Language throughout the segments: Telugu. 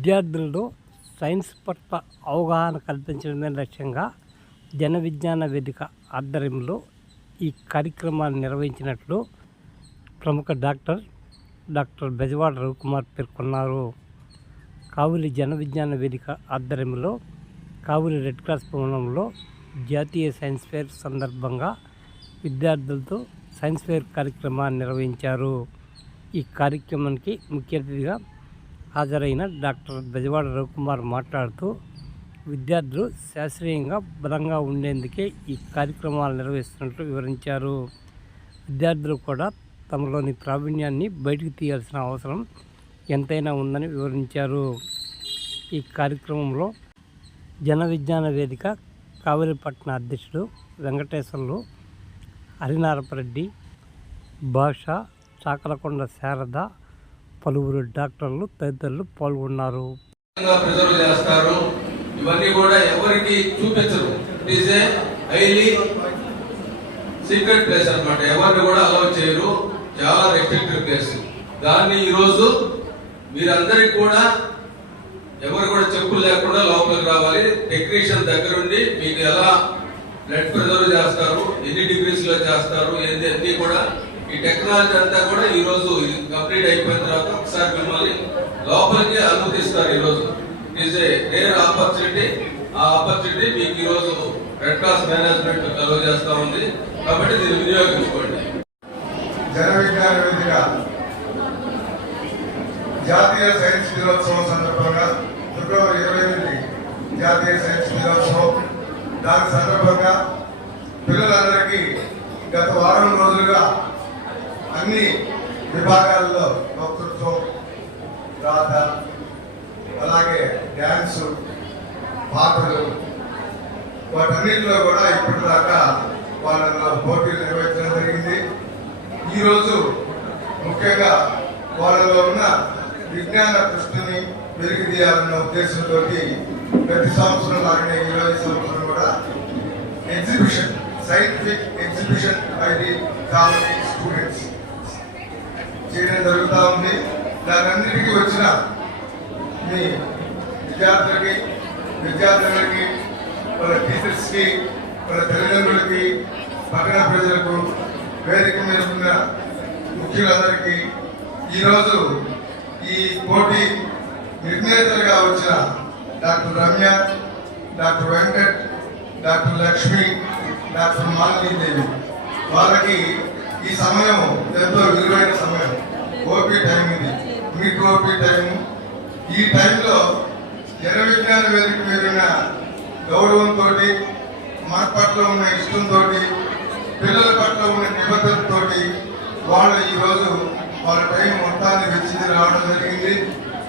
విద్యార్థులలో సైన్స్ పట్ల అవగాహన కల్పించడమే లక్ష్యంగా జన విజ్ఞాన వేదిక ఆధ్వర్యంలో ఈ కార్యక్రమాన్ని నిర్వహించినట్లు ప్రముఖ డాక్టర్ డాక్టర్ బెజవాడ రవికుమార్ పేర్కొన్నారు. కావులి జన విజ్ఞాన వేదిక ఆధ్వర్యంలో కావులి రెడ్ క్రాస్ భవనంలో జాతీయ సైన్స్ ఫేర్ సందర్భంగా విద్యార్థులతో సైన్స్ ఫేర్ కార్యక్రమాన్ని నిర్వహించారు. ఈ కార్యక్రమానికి ముఖ్య అతిథిగా హాజరైన డాక్టర్ బెజవాడ రవికుమార్ మాట్లాడుతూ విద్యార్థులు శాస్త్రీయంగా బలంగా ఉండేందుకే ఈ కార్యక్రమాలు నిర్వహిస్తున్నట్లు వివరించారు. విద్యార్థులు కూడా తమలోని ప్రావీణ్యాన్ని బయటికి తీయాల్సిన అవసరం ఎంతైనా ఉందని వివరించారు. ఈ కార్యక్రమంలో జన విజ్ఞాన వేదిక కావలిపట్న అధ్యక్షుడు వెంకటేశ్వర్లు హరినారపరెడ్డి భాష చాకలకొండ శారద పలువురు డాక్టర్లు తదితరులు పాల్గొన్నారు. విధంగా ప్రిజర్వ్ చేస్తారు. ఇవన్నీ కూడా ఎవరికి చూపించరు. It is a highly secret place అన్నమాట. ఎవరిని కూడా అలౌ చేయరు. చాలా రెస్ట్రిక్టెడ్ ప్లేస్ దాన్ని ఈరోజు మీరందరికి కూడా ఎవరు కూడా చెప్పులు లేకుండా లోపలికి రావాలి. టెక్నీషియన్ దగ్గరుండి మీకు ఎలా బ్లడ్ ప్రెజర్ చేస్తారు ఎన్ని డిగ్రీస్లో చేస్తారు ఏంది అన్ని కూడా ఈ టెక్నాలజీ అంతా కూడా ఈ రోజు ఇది కంప్లీట్ అయిపోయిన తర్వాత ఒకసారి మిమ్మల్ని లోపలికి అనుమతిస్తారు ఈ రోజు. ఈజ్ ఏ రేర్ ఆపర్చునిటీ ఆ ఆపర్చునిటీ మీకు ఈ రోజు రెడ్ క్రాస్ మేనేజ్మెంట్ కలువ చేస్తా ఉంది. కాబట్టి దీన్ని వినియోగించుకోండి. జన విజ్ఞాన వేదిక జాతీయ సైన్స్ దినోత్సవం సందర్భంగా ఫిబ్రవరి ఇరవై ఎనిమిది జాతీయ సైన్స్ దినోత్సవం. దాని సందర్భంగా పిల్లలందరికీ గత వారం రోజులుగా అన్ని విభాగాల్లో వక్తృత్వం రాత అలాగే డ్యాన్సు పాటలు వాటన్నింటిలో కూడా ఇప్పటిదాకా వాళ్ళ పోటీలు నిర్వహించడం జరిగింది. ఈరోజు ముఖ్యంగా వాళ్ళలో ఉన్న విజ్ఞాన దృష్టిని వెలికితీయాలన్న ఉద్దేశంతో ప్రతి సంవత్సరం లాగానే ఇరవై సంవత్సరం కూడా exhibition scientific exhibition by the colony students చేయడం జరుగుతూ ఉంది. దానన్నిటికీ వచ్చిన మీ విద్యార్థులకి విద్యార్థులకి వాళ్ళ టీచర్స్కి వాళ్ళ తల్లిదండ్రులకి పక్కన ప్రజలకు వేదిక మీద ఉన్న ముఖ్యులందరికీ ఈరోజు ఈ పోటీ నిర్ణేతలుగా వచ్చిన doctor Ramya doctor Venkat doctor Lakshmi doctor Malinidevi వాళ్ళకి ఈ సమయం ఎంతో విలువైన సమయం. ఓపీ టైం ఇది. మీకు ఓపీ టైం. ఈ టైంలో జన విజ్ఞాన వేదిక మీరున్న గౌరవంతో మన పట్ల ఉన్న ఇష్టంతో పిల్లల పట్ల ఉన్న నిబద్ధతతో వాళ్ళు ఈ రోజు టైం మొత్తాన్ని వెచ్చింది రావడం జరిగింది.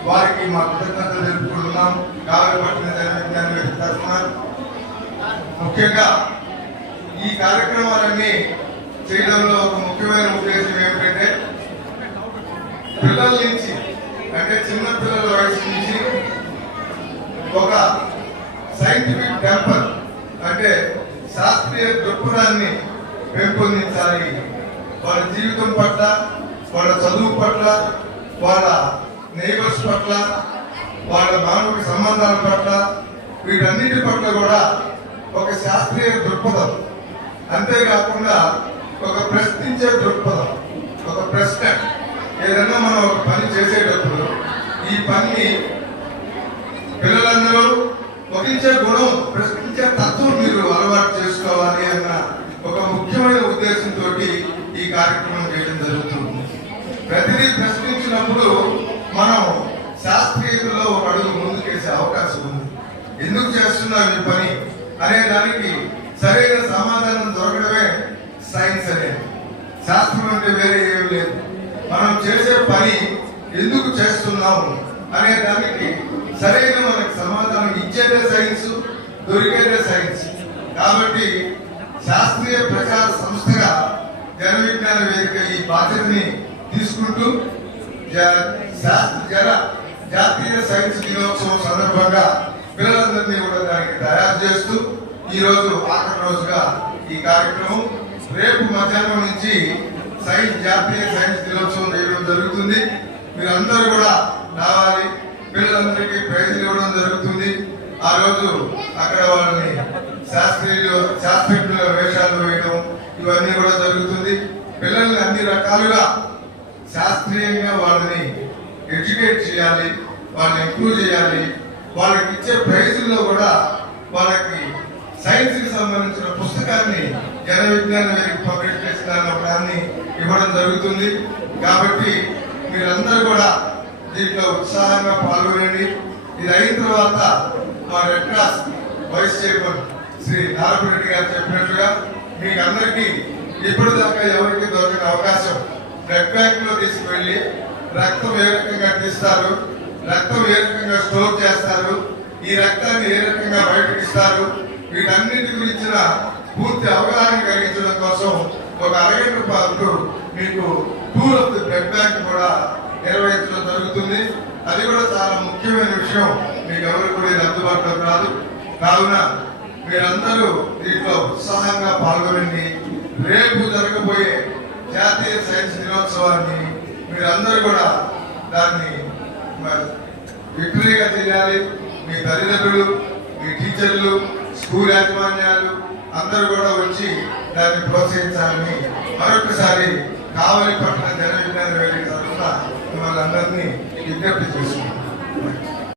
వారికి మా కృతజ్ఞత తెలుపుకుంటున్నాం. కావలి పట్టిన జన విజ్ఞాన వేదిక తరఫున. ముఖ్యంగా ఈ కార్యక్రమాలన్నీ చేయడంలో ఒక ముఖ్యమైన ఉద్దేశం ఏమిటంటే పిల్లల నుంచి అంటే చిన్న పిల్లల వయసు నుంచి ఒక సైంటిఫిక్ టెంపర్ అంటే శాస్త్రీయ దృక్పథాన్ని పెంపొందించాలి. వాళ్ళ జీవితం పట్ల వాళ్ళ చదువు పట్ల వాళ్ళ నైబర్స్ పట్ల వాళ్ళ మానవుడి సంబంధాల పట్ల వీటన్నిటి పట్ల కూడా ఒక శాస్త్రీయ దృక్పథం. అంతేకాకుండా ఒక ప్రశ్నించే దృక్పథం ఒక ప్రశ్న. ఏదైనా మనం ఒక పని చేసేటప్పుడు ఈ పని పిల్లలందరూ ఒకించే గుణం ప్రశ్నించే తత్వం మీరు అలవాటు చేసుకోవాలి అన్న ఒక ముఖ్యమైన ఉద్దేశంతో ఈ కార్యక్రమం చేయడం జరుగుతుంది. ప్రతిదీ ప్రశ్నించినప్పుడు మనం శాస్త్రీయతలో ఒక అడుగు ముందుకేసే అవకాశం ఉంది. ఎందుకు చేస్తున్నాం ఈ పని అనే దానికి సరైన సమాధానం దొరకడమే సైన్స్ అనేది శాస్త్రం అంటే వేరే ఏమి లేదు. మనం చేసే పని ఎందుకు చేస్తున్నాము అనే దానికి సరైన మనకు సమాధానం ఇచ్చేదే సైన్స్ దొరికేదే సైన్స్. కాబట్టి శాస్త్రీయ ప్రచార సంస్థగా జన విజ్ఞాన వేదిక ఈ బాధ్యతని తీసుకుంటూ జ- శాస్త్ర జన జాతీయ సైన్స్ దినోత్సవం సందర్భంగా పిల్లలందరినీ కూడా దానికి తయారు చేస్తూ ఈ రోజు ఆఖరి రోజుగా ఈ కార్యక్రమం రేపు మధ్యాహ్నం నుంచి సైన్స్ జాతీయ సైన్స్ దినోత్సవం చేయడం జరుగుతుంది. మీరందరూ కూడా రావాలి. పిల్లలందరికీ ప్రైజ్లు ఇవ్వడం జరుగుతుంది. ఆ రోజు అక్కడ వాళ్ళని శాస్త్రీయులు శాస్త్రజ్ఞుల వేషాలు వేయడం ఇవన్నీ కూడా జరుగుతుంది. పిల్లల్ని అన్ని రకాలుగా శాస్త్రీయంగా వాళ్ళని ఎడ్యుకేట్ చేయాలి వాళ్ళని ఇంప్రూవ్ చేయాలి. వాళ్ళకి ఇచ్చే ప్రైజుల్లో కూడా వాళ్ళకి సైన్స్కి సంబంధించిన పుస్తకాన్ని జన విజ్ఞాన వేదిక పబ్లిష్ చేసిన దాన్ని ఇవ్వడం జరుగుతుంది. కాబట్టి మీరందరూ కూడా దీంట్లో ఉత్సాహంగా పాల్గొనండి. ఇది అయిన తర్వాత మా red cross vice chairman Shri Narayana garu చెప్పినట్లుగా మీకు అందరికీ ఇప్పుడు దాకా ఎవరికి దొరికిన అవకాశం బ్లడ్ బ్యాంక్లో తీసుకువెళ్ళి రక్తం ఏ రకంగా తీస్తారు రక్తం ఏ రకంగా స్టోర్ చేస్తారు ఈ రక్తాన్ని ఏ రకంగా బయటకు ఇస్తారు వీటన్నిటి గురించిన పూర్తి అవగాహన కలిగించడం కోసం ఒక అరగంట పాటు మీకు tour of the blood bank కూడా నిర్వహించడం జరుగుతుంది. అది కూడా చాలా ముఖ్యమైన విషయం. మీకు ఎవరు కూడా ఇది అందుబాటులోకి రాదు కావున మీరందరూ దీంట్లో ఉత్సాహంగా పాల్గొనండి. రేపు జరగబోయే జాతీయ సైన్స్ దినోత్సవాన్ని మీరందరూ కూడా దాన్ని మరి విక్టరీగా చేయాలి. మీ తల్లిదండ్రులు మీ టీచర్లు స్కూల్ యాజమాన్యాలు అందరూ కూడా వచ్చి దాన్ని ప్రోత్సహించాలని మరొకసారి కావలి పట్టణ జన విజ్ఞాన వేదిక తరఫున మిమ్మల్ని అందరినీ విజ్ఞప్తి చేస్తున్నాం.